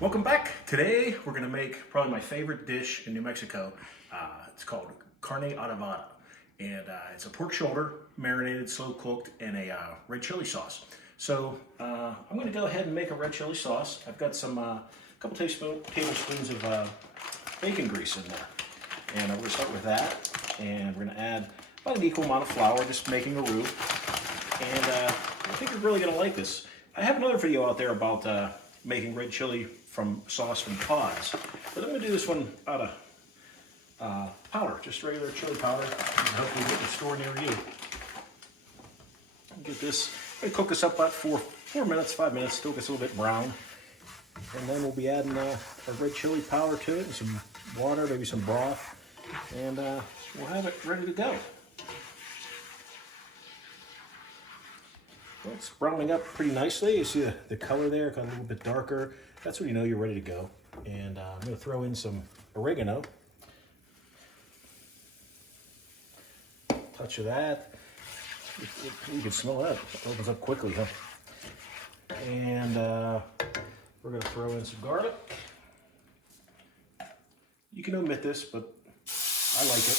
Welcome back. Today we're going to make probably my favorite dish in New Mexico. It's called Carne Adovada, and it's a pork shoulder marinated, slow cooked in a red chili sauce. So I'm going to go ahead and make a red chili sauce. I've got some couple tablespoons of bacon grease in there, and I'm going to start with that. And we're going to add about an equal amount of flour, just making a roux. And I think you're really going to like this. I have another video out there about making red chili sauce from pods, but I'm going to do this one out of powder, just regular chili powder, and hopefully get in the store near you. Get this, I'm going to cook this up about 5 minutes, still gets a little bit brown, and then we'll be adding a red chili powder to it, and some water, maybe some broth, and we'll have it ready to go. Well, it's browning up pretty nicely. You see the color there, got a little bit darker. That's when you know you're ready to go. And I'm going to throw in some oregano. Touch of that. You can smell that. It opens up quickly, huh? And we're going to throw in some garlic. You can omit this, but I like it.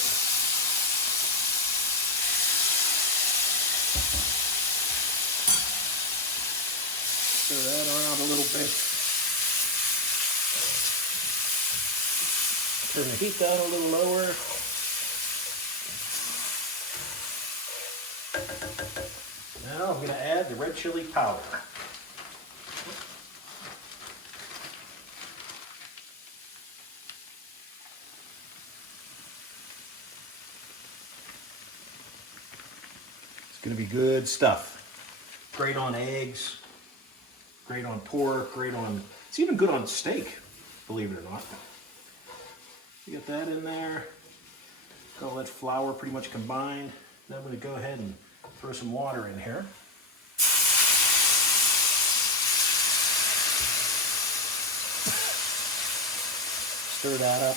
Stir that around a little bit. Turn the heat down a little lower. Now I'm going to add the red chili powder. It's going to be good stuff. Great on eggs. Great on pork, it's even good on steak, believe it or not. You get that in there. Got all that flour pretty much combined. Now I'm going to go ahead and throw some water in here. Stir that up.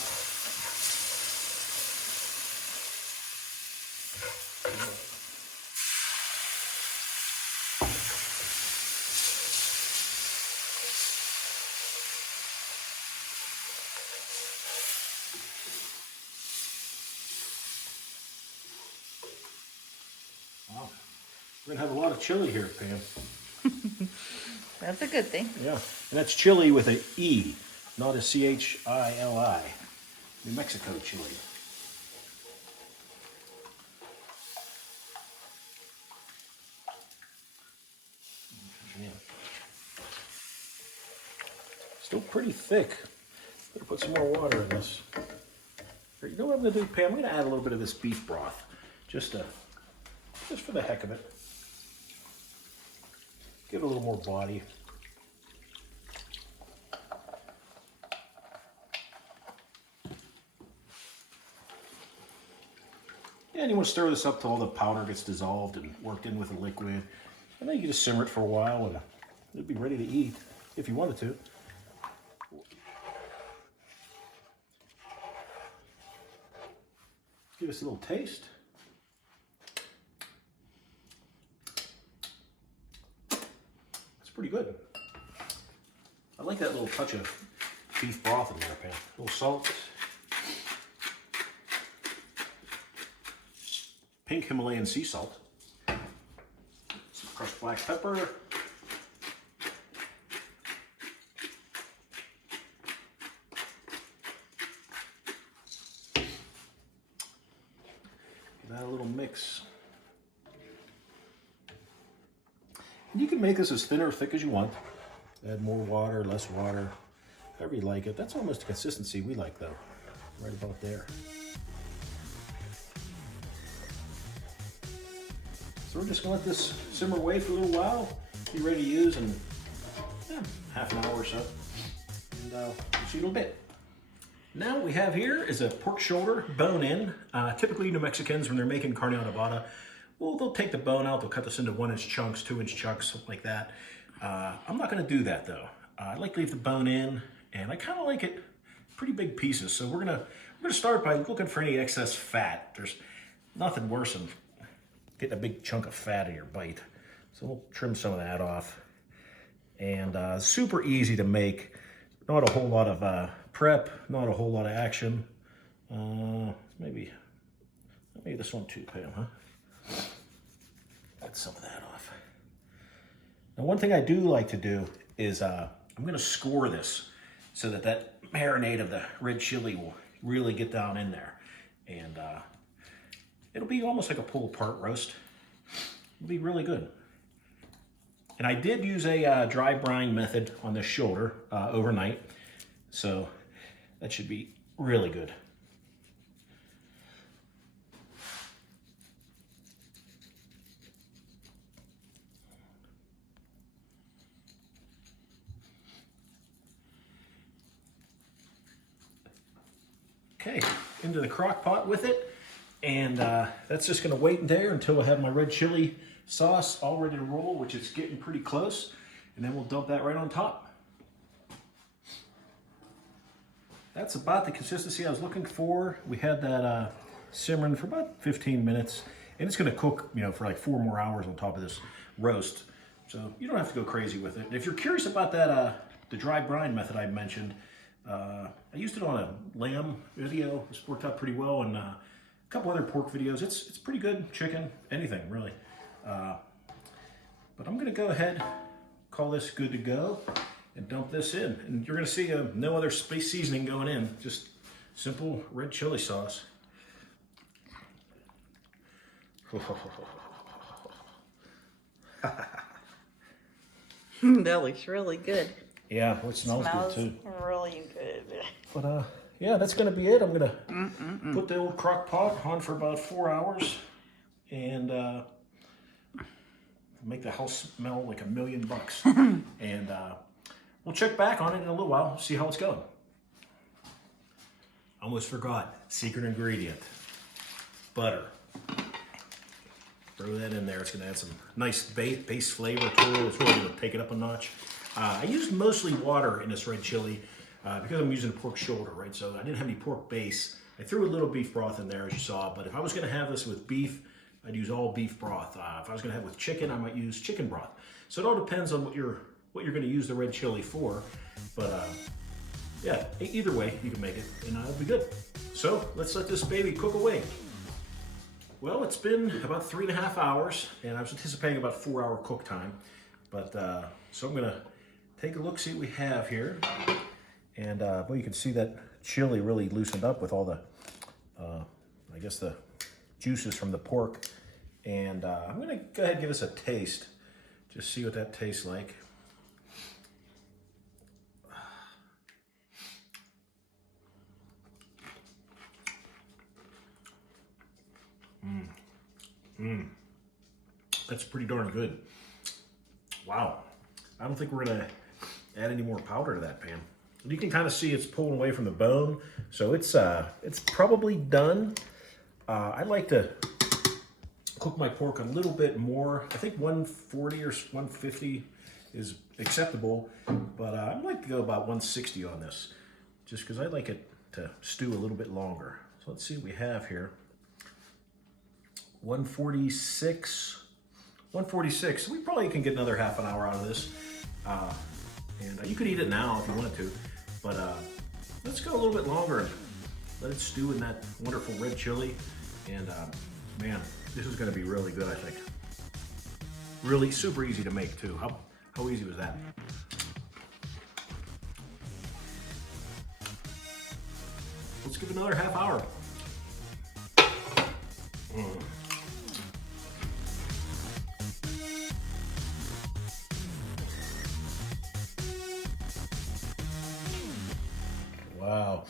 Wow. We're going to have a lot of chili here, Pam. That's a good thing. Yeah, and that's chili with an E, not a C-H-I-L-I. New Mexico chili. Yeah. Still pretty thick. Better put some more water in this. You know what I'm going to do, Pam? I'm going to add a little bit of this beef broth, just for the heck of it. Give it a little more body. And you want to stir this up till all the powder gets dissolved and worked in with the liquid. And then you can just simmer it for a while and it'll be ready to eat if you wanted to. Give us a little taste. It's pretty good. I like that little touch of beef broth in there, Pam. A little salt. Pink Himalayan sea salt. Some crushed black pepper. Give that a little mix. And you can make this as thin or thick as you want. Add more water, less water, however you like it. That's almost the consistency we like though. Right about there. So we're just gonna let this simmer away for a little while, be ready to use in half an hour or so. And we'll see you in a bit. Now what we have here is a pork shoulder bone in. Typically New Mexicans, when they're making carne adobada, well, they'll take the bone out, they'll cut this into 1-inch chunks, 2-inch chunks, something like that. I'm not gonna do that though. I like to leave the bone in, and I kind of like it pretty big pieces. So we're gonna start by looking for any excess fat. There's nothing worse than getting a big chunk of fat in your bite. So we'll trim some of that off. And super easy to make. Not a whole lot of prep, not a whole lot of action. Maybe this one too, Pam, huh? Get some of that off. Now, one thing I do like to do is I'm going to score this so that marinade of the red chili will really get down in there. And it'll be almost like a pull-apart roast. It'll be really good. And I did use a dry brine method on this shoulder overnight, so that should be really good. Okay, into the crock pot with it, and that's just gonna wait in there until I have my red chili sauce all ready to roll, which is getting pretty close, and then we'll dump that right on top. That's about the consistency I was looking for. We had that simmering for about 15 minutes, and it's gonna cook, you know, for like 4 more hours on top of this roast. So you don't have to go crazy with it. And if you're curious about that, the dry brine method I mentioned, I used it on a lamb video. It's worked out pretty well, and a couple other pork videos. It's pretty good. Chicken, anything really. But I'm gonna go ahead, call this good to go, and dump this in. And you're gonna see no other spice seasoning going in, just simple red chili sauce. That looks really good. Yeah, it smells good too. Really good. But yeah, that's gonna be it. I'm gonna put the old crock pot on for about 4 hours and make the house smell like $1,000,000. And we'll check back on it in a little while, see how it's going. Almost forgot, secret ingredient, butter. Throw that in there. It's gonna add some nice base flavor to it. It's really gonna take it up a notch. I used mostly water in this red chili because I'm using a pork shoulder, right? So I didn't have any pork base. I threw a little beef broth in there, as you saw, but if I was gonna have this with beef, I'd use all beef broth. If I was gonna have it with chicken, I might use chicken broth. So it all depends on what you're gonna use the red chili for. But yeah, either way, you can make it, and it'll be good. So let's let this baby cook away. Well, it's been about 3.5 hours, and I was anticipating about 4-hour cook time. But so I'm gonna take a look, see what we have here. And well, you can see that chili really loosened up with all the, I guess the juices from the pork. And I'm gonna go ahead and give this a taste, just see what that tastes like. That's pretty darn good. Wow. I don't think we're gonna add any more powder to that pan. You can kind of see it's pulling away from the bone, so it's probably done. I like to cook my pork a little bit more. I think 140 or 150 is acceptable, but I'd like to go about 160 on this, just because I like it to stew a little bit longer. So let's see what we have here. 146. We probably can get another half an hour out of this. And you could eat it now if you wanted to, but let's go a little bit longer and let it stew in that wonderful red chili. And man, this is gonna be really good, I think. Really super easy to make too. How easy was that? Let's give it another half hour. Wow.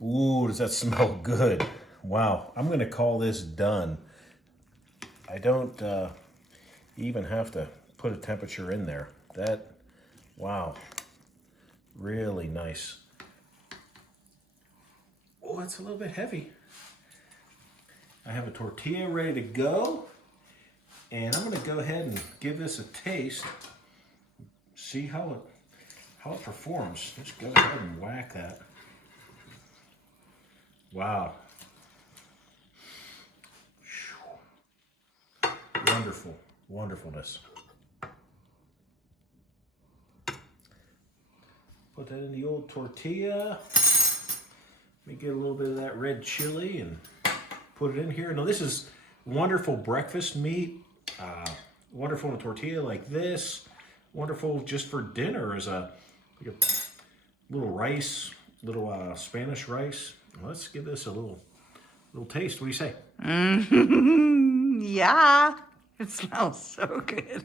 Ooh, does that smell good? Wow. I'm going to call this done. I don't even have to put a temperature in there. Wow. Really nice. Oh, it's a little bit heavy. I have a tortilla ready to go. And I'm going to go ahead and give this a taste. See how it performs. Just go ahead and whack that. Wow. Wonderful. Wonderfulness. Put that in the old tortilla. Let me get a little bit of that red chili and put it in here. Now this is wonderful breakfast meat. Wonderful in a tortilla like this. Wonderful just for dinner as a little rice, little Spanish rice. Let's give this a little taste. What do you say? Yeah. It smells so good.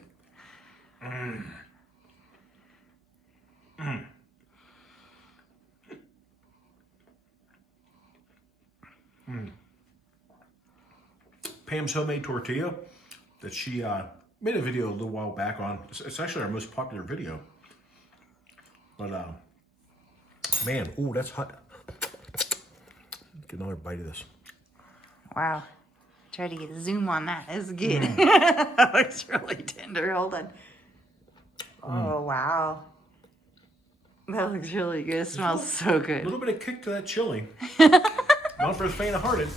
Pam's homemade tortilla that she made a video a little while back on. It's actually our most popular video. But man, ooh, that's hot. Get another bite of this. Wow. Try to get a zoom on that. It's good. That looks really tender. Hold on. Oh, wow. That looks really good. It smells so A good. little bit of kick to that chili. Not for the faint of hearted.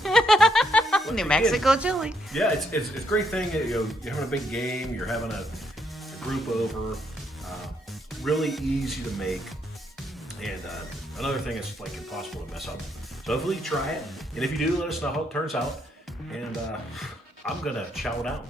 New Mexico chili. Yeah, it's a great thing. You're having a big game. You're having a group over. Really easy to make. And another thing is like impossible to mess up. So hopefully you try it. And if you do, let us know how it turns out. And I'm going to chow down.